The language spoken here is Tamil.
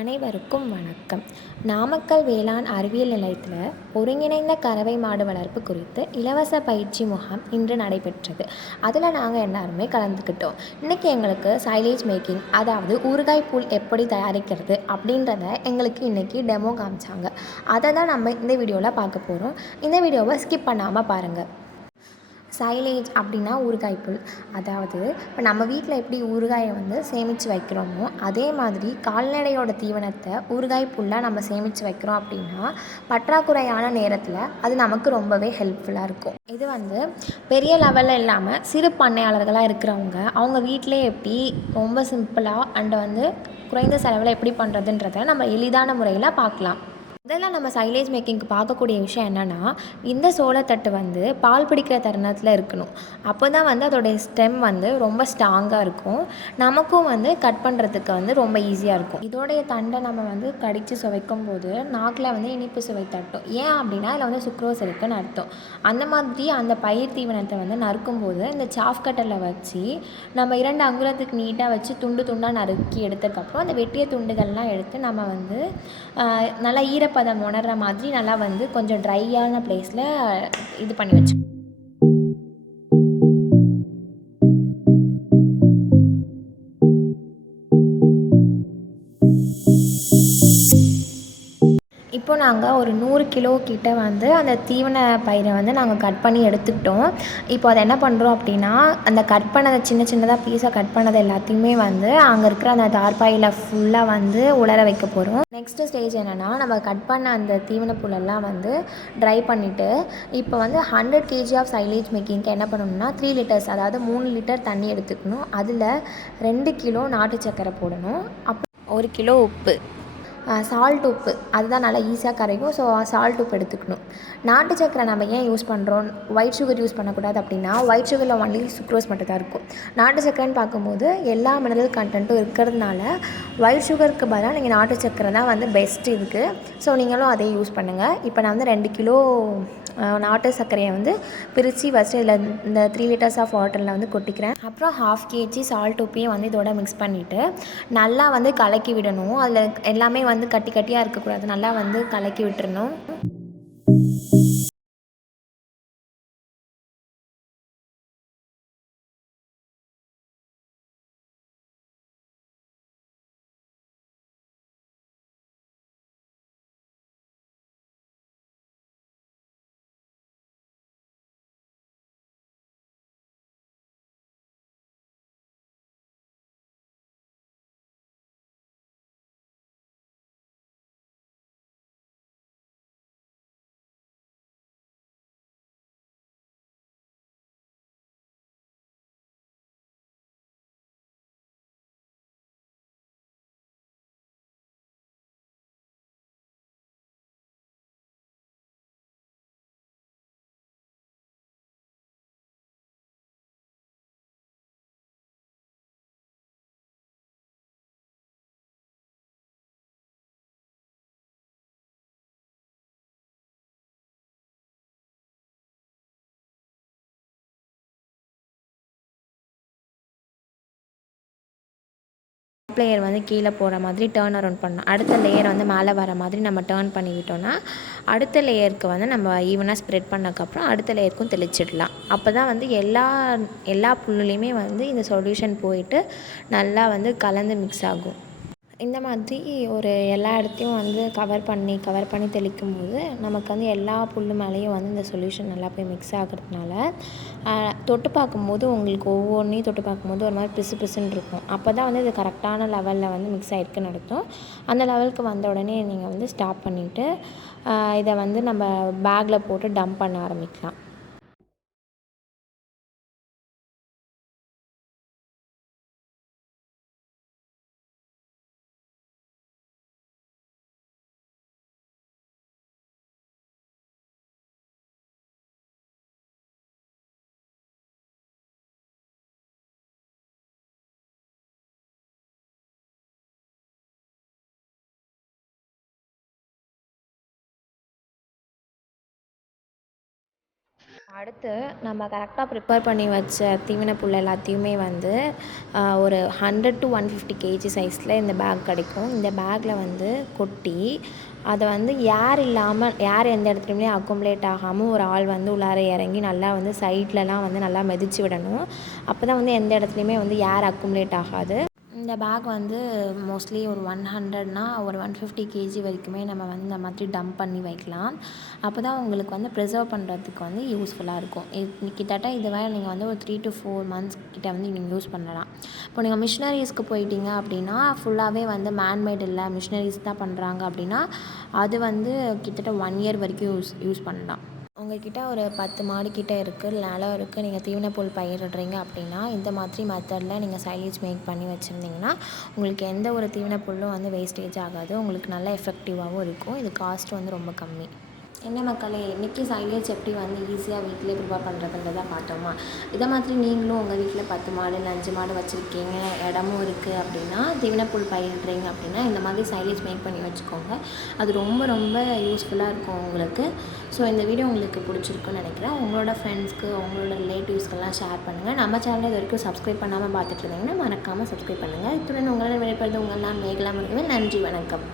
அனைவருக்கும் வணக்கம். நாமக்கல் வேளாண் அறிவியல் நிலையத்தில் ஒருங்கிணைந்த கறவை மாடு வளர்ப்பு குறித்து இலவச பயிற்சி முகாம் இன்று நடைபெற்றது. அதில் நாங்கள் எல்லாருமே கலந்துக்கிட்டோம். இன்றைக்கி எங்களுக்கு சைலேஜ் மேக்கிங், அதாவது ஊறுகாய் புல் எப்படி தயாரிக்கிறது அப்படின்றத எங்களுக்கு இன்றைக்கி டெமோ காமிச்சாங்க. அதை தான் நம்ம இந்த வீடியோவில் பார்க்க போகிறோம். இந்த வீடியோவை ஸ்கிப் பண்ணாமல் பாருங்கள். சைலேஜ் அப்படின்னா ஊறுகாய் புல். அதாவது இப்போ நம்ம வீட்டில் எப்படி ஊறுகாயை சேமித்து வைக்கிறோமோ அதே மாதிரி கால்நடையோட தீவனத்தை ஊறுகாய் புல்லாக நம்ம சேமித்து வைக்கிறோம் அப்படின்னா பற்றாக்குறையான நேரத்தில் அது நமக்கு ரொம்பவே ஹெல்ப்ஃபுல்லாக இருக்கும். இது பெரிய லெவலில் இல்லாமல் சிறு பண்ணையாளர்களாக இருக்கிறவங்க அவங்க வீட்டிலே எப்படி ரொம்ப சிம்பிளாக அண்டு குறைந்த செலவில் எப்படி பண்ணுறதுன்றதை நம்ம எளிதான முறையில் பார்க்கலாம். முதல்ல நம்ம சைலேஜ் மேக்கிங்க்கு பார்க்கக்கூடிய விஷயம் என்னென்னா, இந்த சோளத்தட்டு பால் பிடிக்கிற தருணத்தில் இருக்கணும். அப்போ தான் அதோடைய ஸ்டெம் ரொம்ப ஸ்ட்ராங்காக இருக்கும். நமக்கும் கட் பண்ணுறதுக்கு ரொம்ப ஈஸியாக இருக்கும். இதோடைய தண்டை நம்ம கடித்து சுவைக்கும் போது நாக்கில் இனிப்பு சுவை தட்டும். ஏன் அப்படின்னா அதில் சுக்ரோஸ் இருக்குன்னு அர்த்தம். அந்த மாதிரி அந்த பயிர் தீவனத்தை நறுக்கும்போது இந்த சாஃப் கட்டரில் வச்சு நம்ம 2 அங்குலத்துக்கு நீட்டாக வச்சு துண்டு துண்டாக நறுக்கி எடுத்ததுக்கப்புறம் அந்த வெட்டிய துண்டுகள்லாம் எடுத்து நம்ம நல்லா ஈரப்பதம் உணர்கிற மாதிரி நல்லா கொஞ்சம் ட்ரையான பிளேஸில் இது பண்ணி வச்சு இப்போ நாங்கள் ஒரு 100 கிலோ கிட்ட அந்த தீவன பயிரை நாங்கள் கட் பண்ணி எடுத்துக்கிட்டோம். இப்போ அதை என்ன பண்ணுறோம் அப்படின்னா, அந்த கட் பண்ணதை சின்ன சின்னதாக பீஸாக கட் பண்ணது எல்லாத்தையுமே அங்கே இருக்கிற அந்த தார்பாயில் ஃபுல்லாக உலர வைக்க போகிறோம். நெக்ஸ்ட்டு ஸ்டேஜ் என்னென்னா, நம்ம கட் பண்ண அந்த தீவன புல்லெல்லாம் ட்ரை பண்ணிவிட்டு இப்போ 100 kg ஆஃப் சைலேஜ் மேக்கிங்க்கு என்ன பண்ணணும்னா 3 லிட்டர்ஸ், அதாவது 3 லிட்டர் தண்ணி எடுத்துக்கணும். அதில் 2 கிலோ நாட்டு சர்க்கரை போடணும். அப்புறம் 1 கிலோ உப்பு, சால்ட் உப்பு, அதுதான் நல்லா ஈஸியாக கரைக்கும். ஸோ சால்ட் உப்பு எடுத்துக்கணும். நாட்டு சக்கரை நம்ம ஏன் யூஸ் பண்ணுறோம், ஒயிட் சுகர் யூஸ் பண்ணக்கூடாது அப்படின்னா, ஒயிட் சுகரில் ஒன்லி சுக்ரோஸ் மட்டும் தான் இருக்கும். நாட்டு சக்கரைன்னு பார்க்கும்போது எல்லா மினரல் கண்டென்ட்டும் இருக்கிறதுனால ஒயிட் சுகருக்கு பதிலாக நீங்கள் நாட்டு சக்கரை தான் பெஸ்ட் இதுக்கு. ஸோ நீங்களும் அதே யூஸ் பண்ணுங்கள். இப்போ நான் 2 கிலோ நாட்டு சர்க்கரையை பிரித்து ஃபஸ்ட்டு இதில் இந்த 3 லிட்டர்ஸ் ஆஃப் வாட்டரில் கொட்டிக்கிறேன். அப்புறம் 1/2 kg சால்ட் உப்பையும் இதோட மிக்ஸ் பண்ணிவிட்டு நல்லா கலக்கி விடணும். அதில் எல்லாமே கட்டி கட்டியாக இருக்கக்கூடாது, நல்லா கலக்கி விட்டுறணும். லேயர் கீழே போகிற மாதிரி டேர்ன் அரவுண்ட் பண்ணணும். அடுத்த லேயர் மேலே வர மாதிரி நம்ம டேர்ன் பண்ணிக்கிட்டோன்னா அடுத்த லேயருக்கு நம்ம ஈவனாக ஸ்ப்ரெட் பண்ணக்கப்புறம் அடுத்த லேயருக்கும் தெளிச்சிடலாம். அப்போ தான் எல்லா புல்லுலேயுமே இந்த சொல்யூஷன் போயிட்டு நல்லா கலந்து மிக்ஸ் ஆகும். இந்த மாதிரி ஒரு எல்லா இடத்தையும் கவர் பண்ணி தெளிக்கும் போது நமக்கு எல்லா புல்லு மேலேயும் இந்த சொல்யூஷன் நல்லா போய் மிக்ஸ் ஆகிறதுனால தொட்டு பார்க்கும்போது உங்களுக்கு ஒவ்வொன்றையும் தொட்டு பார்க்கும்போது ஒரு மாதிரி பிசு பிசுன்னு இருக்கும். அப்போ தான் இது கரெக்டான லெவலில் மிக்ஸ் ஆகிருக்குன்னு அர்த்தம். அந்த லெவலுக்கு வந்த உடனே நீங்கள் ஸ்டாப் பண்ணிவிட்டு இதை நம்ம பேக்கில் போட்டு டம்ப் பண்ண ஆரம்பிக்கலாம். அடுத்து நம்ம கரெக்டாக ப்ரிப்பேர் பண்ணி வச்ச தீவன புல் எல்லாத்தையுமே வந்து ஒரு 100 to 150 கேஜி சைஸில் இந்த பேக் கிடைக்கும். இந்த பேக்கில் வந்து கொட்டி அதை வந்து ஏர் எந்த இடத்துலையுமே அக்குமுலேட் ஆகாமல் ஒரு ஆள் வந்து உள்ளார இறங்கி நல்லா வந்து சைட்லலாம் வந்து நல்லா மிதிச்சு விடணும். அப்போ தான் வந்து எந்த இடத்துலையுமே வந்து ஏர் அக்குமுலேட் ஆகாது. இந்த பேக் வந்து மோஸ்ட்லி ஒரு 100னா ஒரு 150 கேஜி வரைக்குமே நம்ம வந்து இந்த மாதிரி டம்ப் பண்ணி வைக்கலாம். அப்போ தான் உங்களுக்கு வந்து ப்ரிசர்வ் பண்ணுறதுக்கு வந்து யூஸ்ஃபுல்லாக இருக்கும். கிட்டத்தட்ட இதுவே நீங்கள் வந்து ஒரு 3 to 4 months கிட்ட வந்து நீங்கள் யூஸ் பண்ணலாம். இப்போ நீங்கள் மிஷினரிஸ்க்கு போயிட்டீங்க அப்படின்னா ஃபுல்லாகவே வந்து மேன்மேட் இல்லை, மிஷினரிஸ் தான் பண்ணுறாங்க அப்படின்னா அது வந்து கிட்டத்தட்ட 1 year வரைக்கும் யூஸ் பண்ணலாம். உங்கள்கிட்ட ஒரு 10 மாடு கிட்ட இருக்குது, நிலம் இருக்குது, நீங்கள் தீவனப்புல் பயிரிடுறீங்க அப்படின்னா இந்த மாதிரி மெத்தடில் நீங்கள் சைலேஜ் மேக் பண்ணி வச்சுருந்தீங்கன்னா உங்களுக்கு எந்த ஒரு தீவனப்புல்லும் வந்து வேஸ்டேஜ் ஆகாது. உங்களுக்கு நல்ல எஃபெக்டிவாகவும் இருக்கும். இது காஸ்ட் வந்து ரொம்ப கம்மி. என்ன மக்களே, இன்றைக்கி சைலேஜ் எப்படி வந்து ஈஸியாக வீட்டிலே ப்ரிப்பேர் பண்ணுறதுன்றதை பார்த்தோமா? இதை மாதிரி நீங்களும் உங்கள் வீட்டில் 10 மாடு இல்லை 5 மாடு வச்சுருக்கீங்க, இடமும் இருக்குது அப்படின்னா தீவனப்புல் பயிரிடுறீங்க அப்படின்னா இந்த மாதிரி சைலேஜ் மேக் பண்ணி வச்சுக்கோங்க. அது ரொம்ப ரொம்ப யூஸ்ஃபுல்லாக இருக்கும் உங்களுக்கு. ஸோ இந்த வீடியோ உங்களுக்கு பிடிச்சிருக்குன்னு நினைக்கிறேன். உங்களோட ஃப்ரெண்ட்ஸ்க்கு, உங்களோட ரிலேட்டிவ்ஸ்க்கெல்லாம் ஷேர் பண்ணுங்கள். நம்ம சேனலை இது வரைக்கும் சப்ஸ்கிரைப் பண்ணாமல் பார்த்துட்டு இருந்தீங்கன்னா மறக்காமல் சப்ஸ்கிரைப் பண்ணுங்கள். இத்துடன் உங்களோட விடைபெறுவது உங்கள் நான் மேகலா முருகவேல். நன்றி, வணக்கம்.